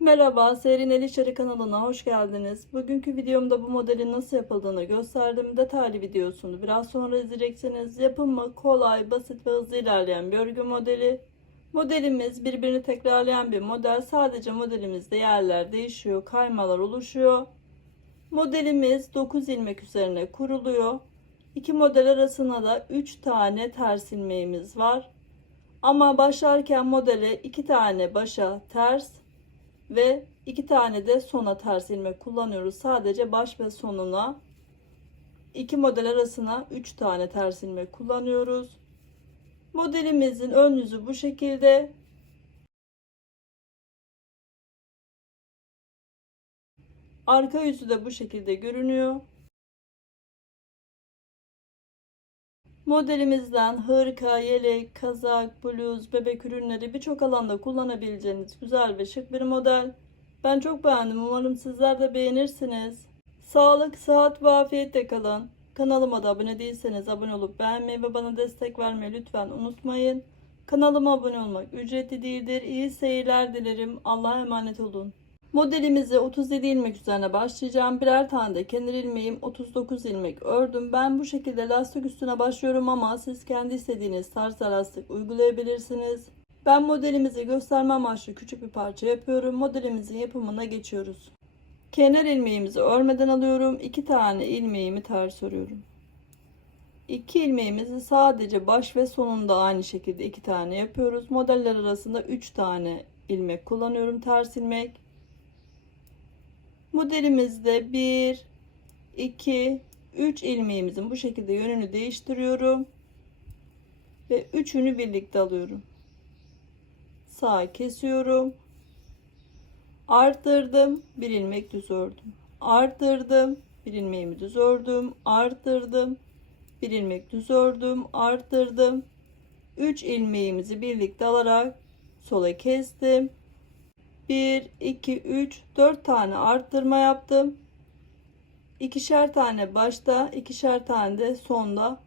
Merhaba, Serin El İşleri kanalına hoş geldiniz. Bugünkü videomda bu modelin nasıl yapıldığını gösterdim. Detaylı videosunu biraz sonra izleyeceksiniz. Yapımı kolay, basit ve hızlı ilerleyen bir örgü modeli. Modelimiz birbirini tekrarlayan bir model. Sadece modelimizde yerler değişiyor, kaymalar oluşuyor. Modelimiz 9 ilmek üzerine kuruluyor. İki model arasında da 3 tane ters ilmeğimiz var. Ama başlarken modele 2 tane başa ters, ve iki tane de sona ters ilmek kullanıyoruz. Sadece baş ve sonuna iki model arasına 3 tane ters ilmek kullanıyoruz. Modelimizin ön yüzü bu şekilde. Arka yüzü de bu şekilde görünüyor. Modelimizden hırka, yelek, kazak, bluz, bebek ürünleri birçok alanda kullanabileceğiniz güzel ve şık bir model. Ben çok beğendim. Umarım sizler de beğenirsiniz. Sağlık, sıhhat ve afiyetle kalın. Kanalıma da abone değilseniz abone olup beğenmeyi ve bana destek vermeyi lütfen unutmayın. Kanalıma abone olmak ücretli değildir. İyi seyirler dilerim. Allah'a emanet olun. Modelimizi 37 ilmek üzerine başlayacağım. Birer tane de kenar ilmeğim 39 ilmek ördüm. Ben bu şekilde lastik üstüne başlıyorum ama siz kendi istediğiniz tarzda lastik uygulayabilirsiniz. Ben modelimizi gösterme amaçlı küçük bir parça yapıyorum. Modelimizin yapımına geçiyoruz. Kenar ilmeğimizi örmeden alıyorum. 2 tane ilmeğimi ters örüyorum. 2 ilmeğimizi sadece baş ve sonunda aynı şekilde 2 tane yapıyoruz. Modeller arasında 3 tane ilmek kullanıyorum ters ilmek. Modelimizde 1, 2, 3 ilmeğimizin bu şekilde yönünü değiştiriyorum. Ve üçünü birlikte alıyorum. Sağ kesiyorum. Arttırdım. Bir ilmek düz ördüm. Arttırdım. Bir ilmeğimi düz ördüm. Arttırdım. Bir ilmek düz ördüm. Arttırdım. 3 ilmeğimizi birlikte alarak sola kestim. 1, 2, 3, 4 tane arttırma yaptım. İkişer tane başta, ikişer tane de sonda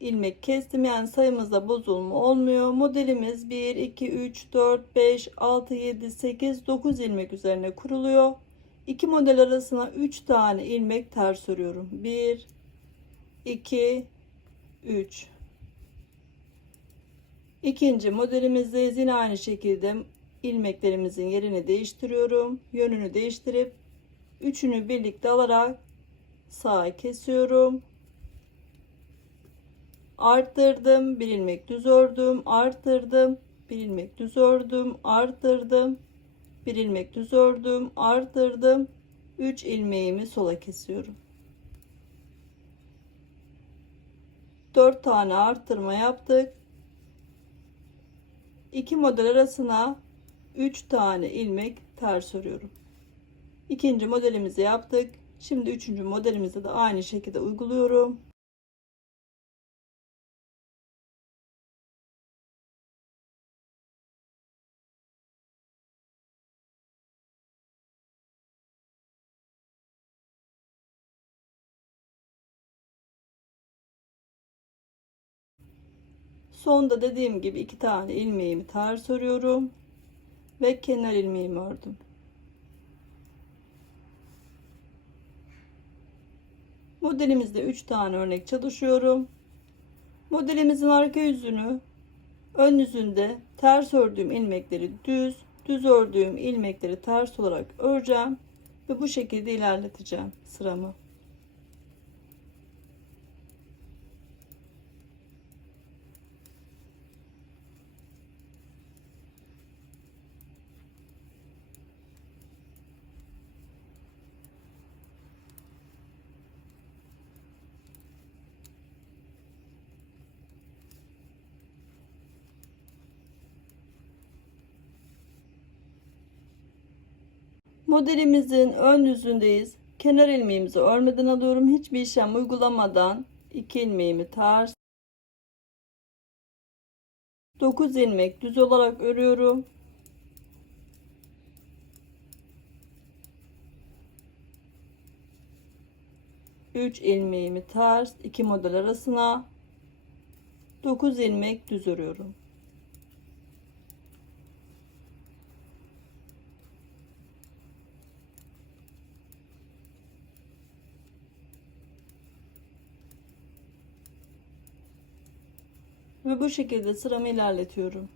ilmek kestim. Yani sayımızda bozulma olmuyor. Modelimiz 1, 2, 3, 4, 5, 6, 7, 8, 9 ilmek üzerine kuruluyor. İki model arasına 3 tane ilmek ters örüyorum. 1, 2, 3. İkinci modelimizdeyiz. Yine aynı şekilde ilmeklerimizin yerini değiştiriyorum. Yönünü değiştirip üçünü birlikte alarak sağa kesiyorum. Arttırdım. Bir ilmek düz ördüm. Arttırdım. Bir ilmek düz ördüm. Arttırdım. Bir ilmek düz ördüm. Arttırdım. 3 ilmeğimi sola kesiyorum. 4 tane arttırma yaptık. 2 model arasına 3 tane ilmek ters örüyorum. İkinci modelimizi yaptık. Şimdi üçüncü modelimizi de aynı şekilde uyguluyorum. Sonda dediğim gibi iki tane ilmeğimi ters örüyorum ve kenar ilmeğimi ördüm. Modelimizde 3 tane örnek çalışıyorum. Modelimizin arka yüzünü ön yüzünde ters ördüğüm ilmekleri düz, düz ördüğüm ilmekleri ters olarak öreceğim ve bu şekilde ilerleteceğim sıramı. Modelimizin ön yüzündeyiz. Kenar ilmeğimizi örmeden alıyorum. Hiçbir işlem uygulamadan 2 ilmeğimi ters 9 ilmek düz olarak örüyorum. Üç ilmeğimi ters iki model arasına 9 ilmek düz örüyorum. Ve bu şekilde sıramı ilerletiyorum.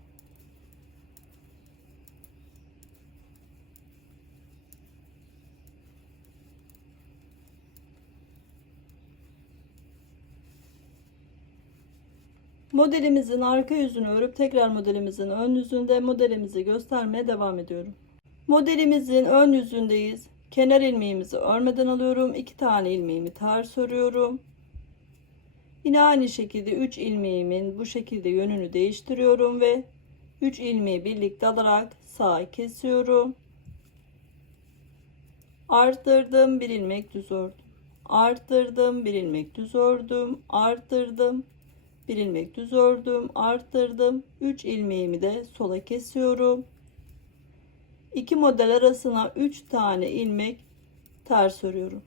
Modelimizin arka yüzünü örüp tekrar modelimizin ön yüzünde modelimizi göstermeye devam ediyorum. Modelimizin ön yüzündeyiz. Kenar ilmeğimizi örmeden alıyorum. 2 tane ilmeğimi ters örüyorum. Yine aynı şekilde 3 ilmeğimin bu şekilde yönünü değiştiriyorum ve 3 ilmeği birlikte alarak sağa kesiyorum. Arttırdım, bir ilmek düz ördüm. Arttırdım, bir ilmek düz ördüm. Arttırdım, bir ilmek düz ördüm, arttırdım. 3 ilmeğimi de sola kesiyorum. İki model arasına 3 tane ilmek ters örüyorum.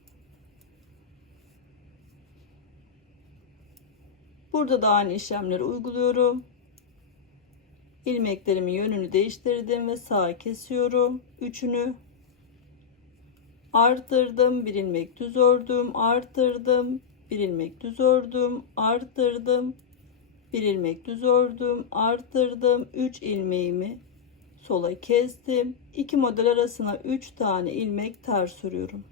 Burada da aynı işlemleri uyguluyorum. İlmeklerimin yönünü değiştirdim ve sağa kesiyorum. Üçünü arttırdım, bir ilmek düz ördüm, arttırdım, bir ilmek düz ördüm, arttırdım, bir ilmek düz ördüm, arttırdım, 3 ilmeğimi sola kestim. İki model arasına 3 tane ilmek ters örüyorum.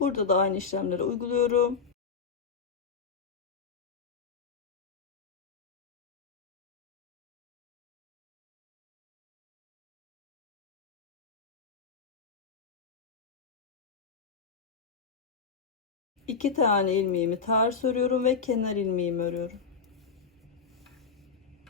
Burada da aynı işlemleri uyguluyorum. İki tane ilmeğimi ters örüyorum ve kenar ilmeğimi örüyorum.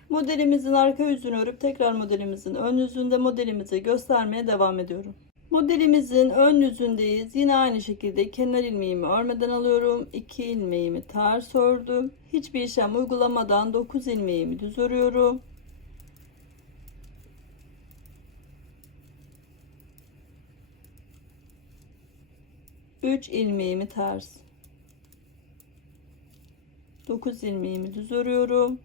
Modelimizin arka yüzünü örüp tekrar modelimizin ön yüzünde modelimizi göstermeye devam ediyorum. Modelimizin ön yüzündeyiz. Yine aynı şekilde kenar ilmeğimi örmeden alıyorum. 2 ilmeğimi ters ördüm. Hiçbir işlem uygulamadan 9 ilmeğimi düz örüyorum. Üç ilmeğimi ters 9 ilmeğimi düz örüyorum.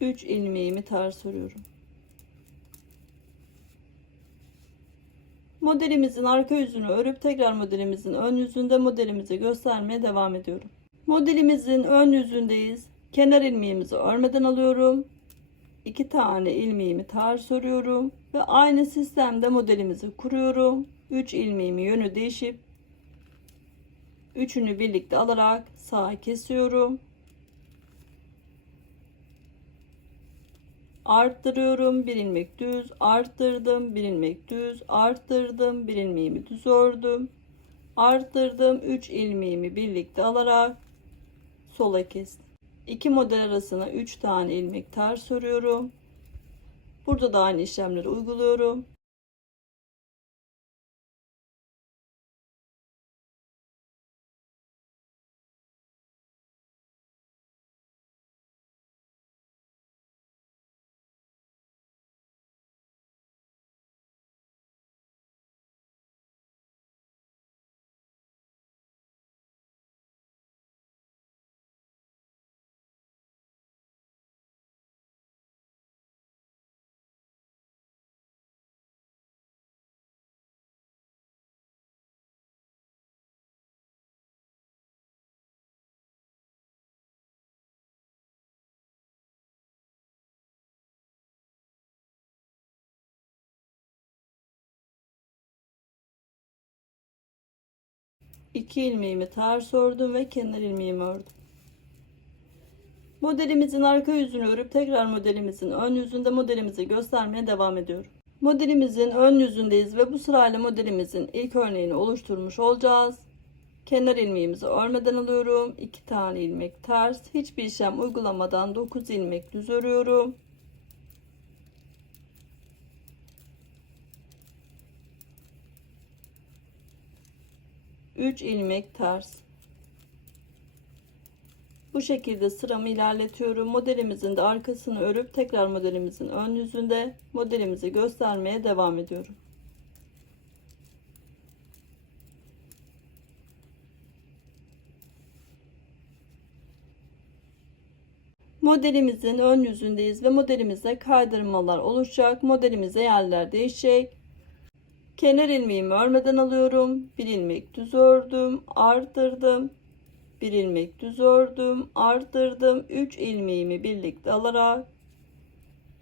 Üç ilmeğimi ters örüyorum. Modelimizin arka yüzünü örüp tekrar modelimizin ön yüzünde modelimizi göstermeye devam ediyorum. Modelimizin ön yüzündeyiz. Kenar ilmeğimizi örmeden alıyorum. 2 tane ilmeğimi ters örüyorum ve aynı sistemde modelimizi kuruyorum. 3 ilmeğimi yönü değişip üçünü birlikte alarak sağa kesiyorum. Arttırıyorum. Bir ilmek düz, arttırdım, bir ilmek düz, arttırdım, bir ilmeğimi düz ördüm. Arttırdım, 3 ilmeğimi birlikte alarak sola kestim. İki model arasına 3 tane ilmek ters örüyorum. Burada da aynı işlemleri uyguluyorum. İki ilmeğimi ters ördüm ve kenar ilmeğimi ördüm. Modelimizin arka yüzünü örüp tekrar modelimizin ön yüzünde modelimizi göstermeye devam ediyorum. Modelimizin ön yüzündeyiz ve bu sırayla modelimizin ilk örneğini oluşturmuş olacağız. Kenar ilmeğimizi örmeden alıyorum. 2 tane ilmek ters. Hiçbir işlem uygulamadan 9 ilmek düz örüyorum. 3 ilmek ters. Bu şekilde sıramı ilerletiyorum. Modelimizin de arkasını örüp tekrar modelimizin ön yüzünde modelimizi göstermeye devam ediyorum. Modelimizin ön yüzündeyiz ve modelimizde kaydırmalar oluşacak. Modelimize yerler değişecek. Kenar ilmeğimi örmeden alıyorum. Bir ilmek düz ördüm, arttırdım. Bir ilmek düz ördüm, arttırdım. 3 ilmeğimi birlikte alarak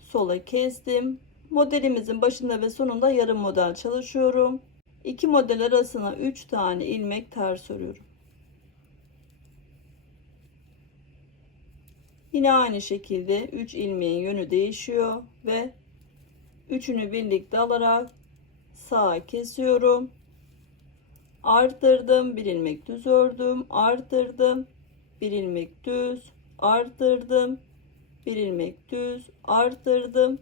sola kestim. Modelimizin başında ve sonunda yarım model çalışıyorum. İki model arasına 3 tane ilmek ters örüyorum. Yine aynı şekilde 3 ilmeğin yönü değişiyor ve üçünü birlikte alarak sağa kesiyorum. Arttırdım, bir ilmek düz ördüm, arttırdım, bir ilmek düz, arttırdım, bir ilmek düz, arttırdım.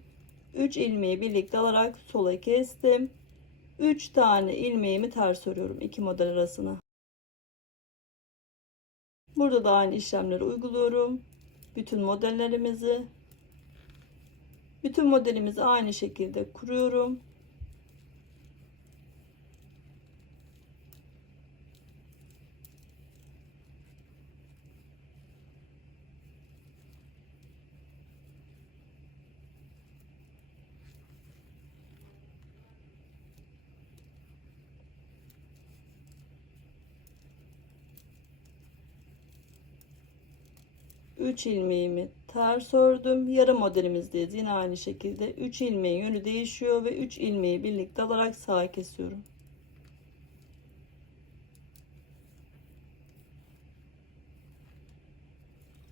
3 ilmeği birlikte alarak sola kestim. 3 tane ilmeğimi ters örüyorum iki model arasına. Burada da aynı işlemleri uyguluyorum. Bütün modellerimizi bütün modelimizi aynı şekilde kuruyorum. Üç ilmeğimi ters ördüm. Yarım modelimizdeyiz. Yine aynı şekilde 3 ilmeğin yönü değişiyor ve 3 ilmeği birlikte alarak sağa kesiyorum.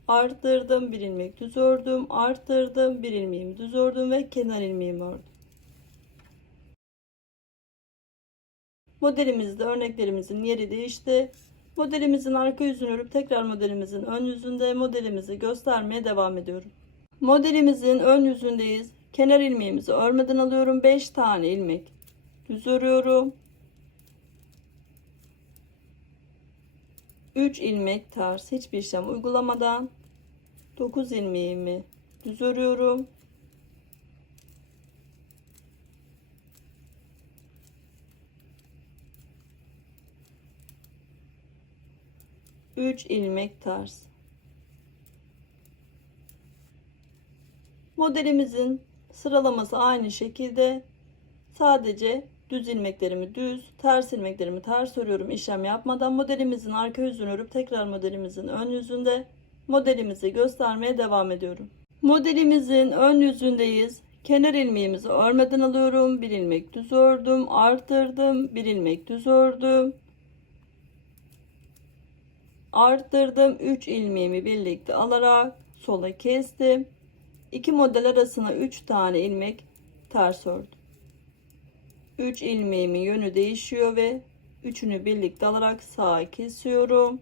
Arttırdım, bir ilmek düz ördüm, arttırdım, bir ilmeğimi düz ördüm ve kenar ilmeğimi ördüm. Modelimizde örneklerimizin yeri değişti. Modelimizin arka yüzünü örüp tekrar modelimizin ön yüzünde modelimizi göstermeye devam ediyorum. Modelimizin ön yüzündeyiz. Kenar ilmeğimizi örmeden alıyorum. 5 tane ilmek düz örüyorum. 3 ilmek ters hiçbir işlem uygulamadan 9 ilmeğimi düz örüyorum. Üç ilmek ters. Modelimizin sıralaması aynı şekilde sadece düz ilmeklerimi düz, ters ilmeklerimi ters örüyorum işlem yapmadan modelimizin arka yüzünü örüp tekrar modelimizin ön yüzünde modelimizi göstermeye devam ediyorum. Modelimizin ön yüzündeyiz. Kenar ilmeğimizi örmeden alıyorum. Bir ilmek düz ördüm, arttırdım, bir ilmek düz ördüm. Arttırdım 3 ilmeğimi birlikte alarak sola kestim. İki model arasına 3 tane ilmek ters ördüm. 3 ilmeğimin yönü değişiyor ve üçünü birlikte alarak sağa kesiyorum.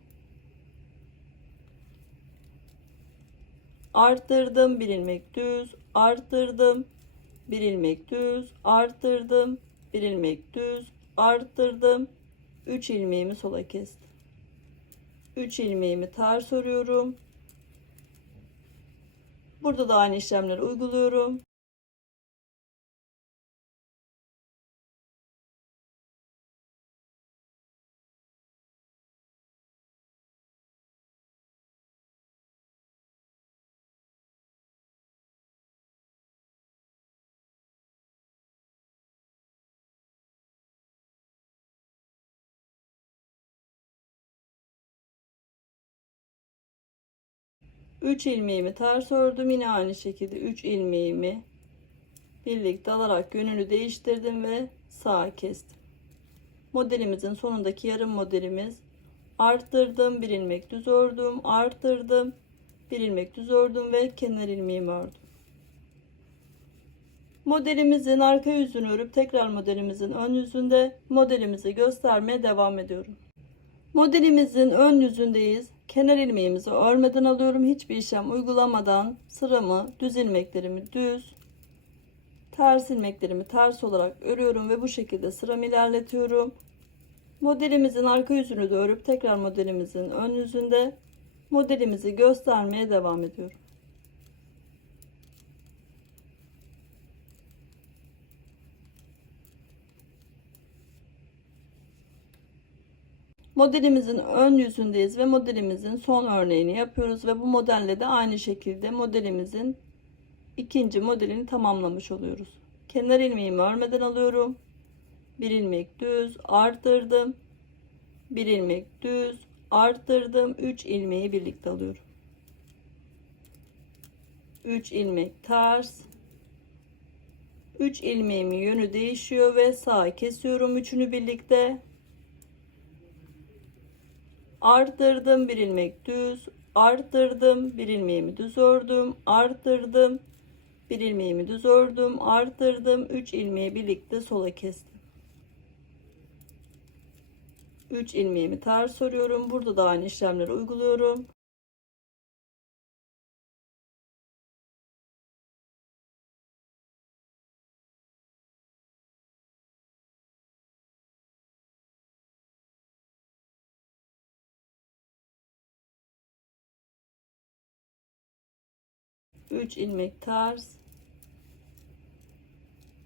Arttırdım bir ilmek düz, arttırdım bir ilmek düz, arttırdım bir ilmek düz, arttırdım 3 ilmeğimi sola kestim. 3 ilmeğimi ters örüyorum. Burada da aynı işlemleri uyguluyorum. Üç ilmeğimi ters ördüm. Yine aynı şekilde 3 ilmeğimi birlikte alarak yönünü değiştirdim ve sağa kestim. Modelimizin sonundaki yarım modelimiz arttırdım, bir ilmek düz ördüm, arttırdım, bir ilmek düz ördüm ve kenar ilmeğimi ördüm. Modelimizin arka yüzünü örüp tekrar modelimizin ön yüzünde modelimizi göstermeye devam ediyorum. Modelimizin ön yüzündeyiz. Kenar ilmeğimizi örmeden alıyorum. Hiçbir işlem uygulamadan sıramı, düz ilmeklerimi düz, ters ilmeklerimi ters olarak örüyorum ve bu şekilde sıramı ilerletiyorum. Modelimizin arka yüzünü de örüp tekrar modelimizin ön yüzünde modelimizi göstermeye devam ediyorum. Modelimizin ön yüzündeyiz ve modelimizin son örneğini yapıyoruz ve bu modelle de aynı şekilde modelimizin ikinci modelini tamamlamış oluyoruz. Kenar ilmeğimi örmeden alıyorum. Bir ilmek düz arttırdım. Bir ilmek düz arttırdım. 3 ilmeği birlikte alıyorum. 3 ilmek ters. 3 ilmeğimin yönü değişiyor ve sağa kesiyorum üçünü birlikte. Arttırdım bir ilmek düz, arttırdım bir ilmeğimi düz ördüm, arttırdım bir ilmeğimi düz ördüm, arttırdım 3 ilmeği birlikte sola kestim. 3 ilmeğimi ters örüyorum. Burada da aynı işlemleri uyguluyorum. Üç ilmek ters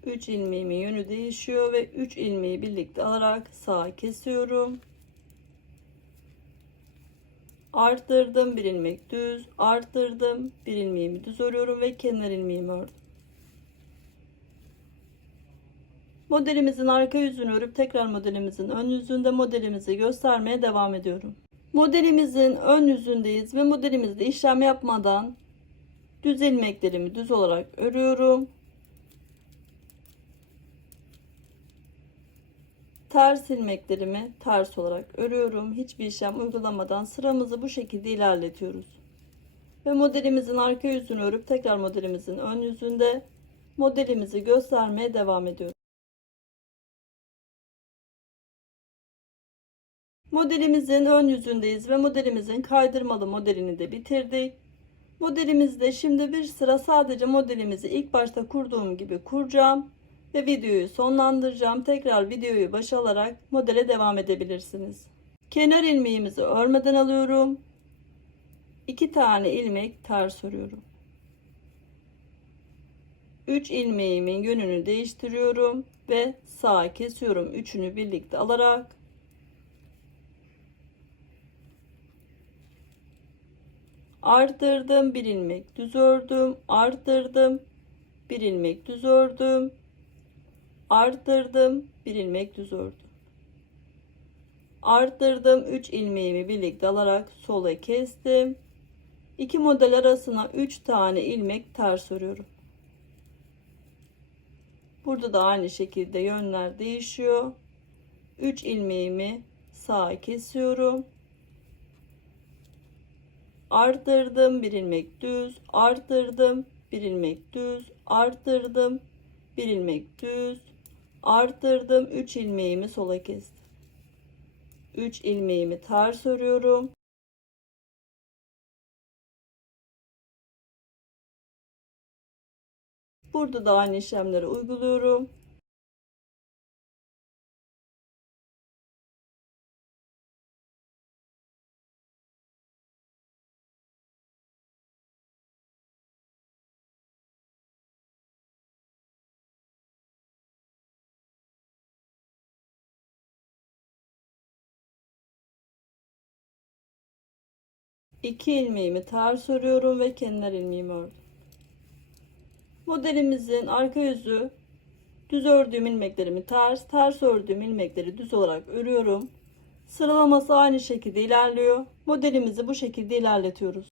3 ilmeğimin yönü değişiyor ve 3 ilmeği birlikte alarak sağa kesiyorum. Arttırdım bir ilmek düz, arttırdım bir ilmeğimi düz örüyorum ve kenar ilmeğimi ördüm. Modelimizin arka yüzünü örüp tekrar modelimizin ön yüzünde modelimizi göstermeye devam ediyorum. Modelimizin ön yüzündeyiz ve modelimizde işlem yapmadan düz ilmeklerimi düz olarak örüyorum. ters ilmeklerimi ters olarak örüyorum. Hiçbir işlem uygulamadan sıramızı bu şekilde ilerletiyoruz. Ve modelimizin arka yüzünü örüp tekrar modelimizin ön yüzünde modelimizi göstermeye devam ediyoruz. Modelimizin ön yüzündeyiz ve modelimizin kaydırmalı modelini de bitirdik. Modelimizde şimdi bir sıra sadece modelimizi ilk başta kurduğum gibi kuracağım ve videoyu sonlandıracağım. Tekrar videoyu başa alarak modele devam edebilirsiniz. Kenar ilmeğimizi örmeden alıyorum. 2 tane ilmek ters örüyorum. 3 ilmeğimin yönünü değiştiriyorum ve sağa kesiyorum. Üçünü birlikte alarak arttırdım bir ilmek düz ördüm. Arttırdım bir ilmek düz ördüm. Arttırdım bir ilmek düz ördüm. Arttırdım 3 ilmeğimi birlikte alarak sola kestim. İki model arasına 3 tane ilmek ters örüyorum. Burada da aynı şekilde yönler değişiyor. 3 ilmeğimi sağa kesiyorum arttırdım bir ilmek düz. Arttırdım bir ilmek düz. Arttırdım bir ilmek düz. Arttırdım 3 ilmeğimi sola kestim. 3 ilmeğimi ters örüyorum. Burada da aynı işlemleri uyguluyorum iki ilmeğimi ters örüyorum ve kenar ilmeğimi ördüm. Modelimizin arka yüzü düz ördüğüm ilmeklerimi ters, ters ördüğüm ilmekleri düz olarak örüyorum. Sıralaması aynı şekilde ilerliyor. Modelimizi bu şekilde ilerletiyoruz.